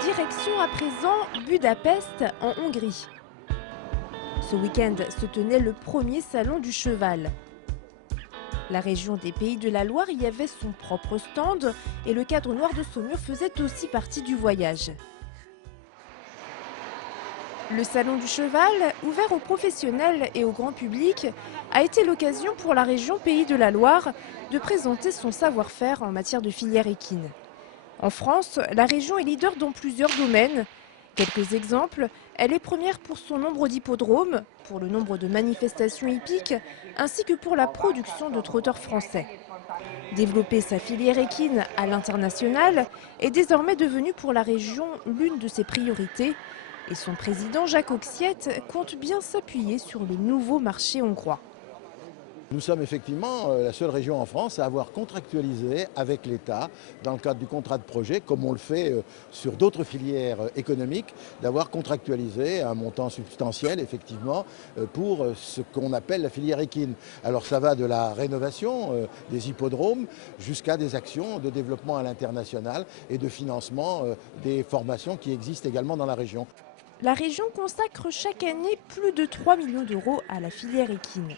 Direction à présent Budapest en Hongrie. Ce week-end se tenait le premier salon du cheval. La région des Pays de la Loire y avait son propre stand et le cadre noir de Saumur faisait aussi partie du voyage. Le salon du cheval, ouvert aux professionnels et au grand public, a été l'occasion pour la région Pays de la Loire de présenter son savoir-faire en matière de filière équine. En France, la région est leader dans plusieurs domaines. Quelques exemples, elle est première pour son nombre d'hippodromes, pour le nombre de manifestations hippiques, ainsi que pour la production de trotteurs français. Développer sa filière équine à l'international est désormais devenu pour la région l'une de ses priorités. Et son président Jacques Auxiette compte bien s'appuyer sur le nouveau marché hongrois. Nous sommes effectivement la seule région en France à avoir contractualisé avec l'État, dans le cadre du contrat de projet, comme on le fait sur d'autres filières économiques, d'avoir contractualisé un montant substantiel, effectivement, pour ce qu'on appelle la filière équine. Alors ça va de la rénovation des hippodromes jusqu'à des actions de développement à l'international et de financement des formations qui existent également dans la région. La région consacre chaque année plus de 3 millions d'euros à la filière équine.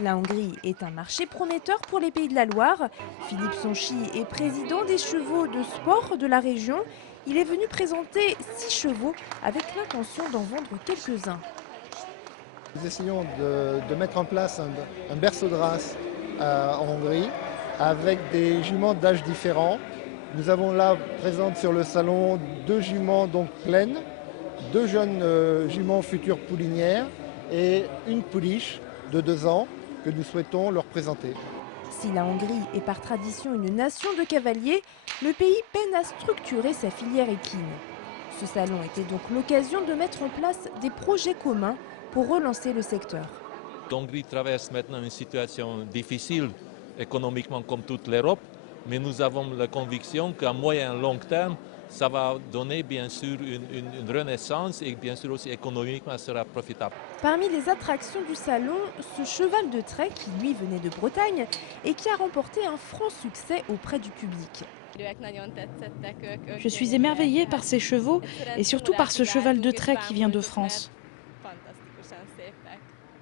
La Hongrie est un marché prometteur pour les Pays de la Loire. Philippe Sonchi est président des chevaux de sport de la région. Il est venu présenter 6 chevaux avec l'intention d'en vendre quelques-uns. Nous essayons de mettre en place un berceau de race en Hongrie avec des juments d'âge différents. Nous avons là présentes sur le salon 2 juments donc pleines, 2 jeunes juments futures poulinières et une pouliche de 2 ans que nous souhaitons leur présenter. Si la Hongrie est par tradition une nation de cavaliers, le pays peine à structurer sa filière équine. Ce salon était donc l'occasion de mettre en place des projets communs pour relancer le secteur. L'Hongrie traverse maintenant une situation difficile économiquement comme toute l'Europe, mais nous avons la conviction qu'à moyen et long terme, ça va donner bien sûr une renaissance et bien sûr aussi économiquement, ça sera profitable. Parmi les attractions du salon, ce cheval de trait qui lui venait de Bretagne et qui a remporté un franc succès auprès du public. Je suis émerveillée par ces chevaux et surtout par ce cheval de trait qui vient de France.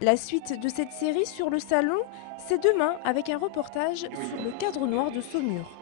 La suite de cette série sur le salon, c'est demain avec un reportage sur le cadre noir de Saumur.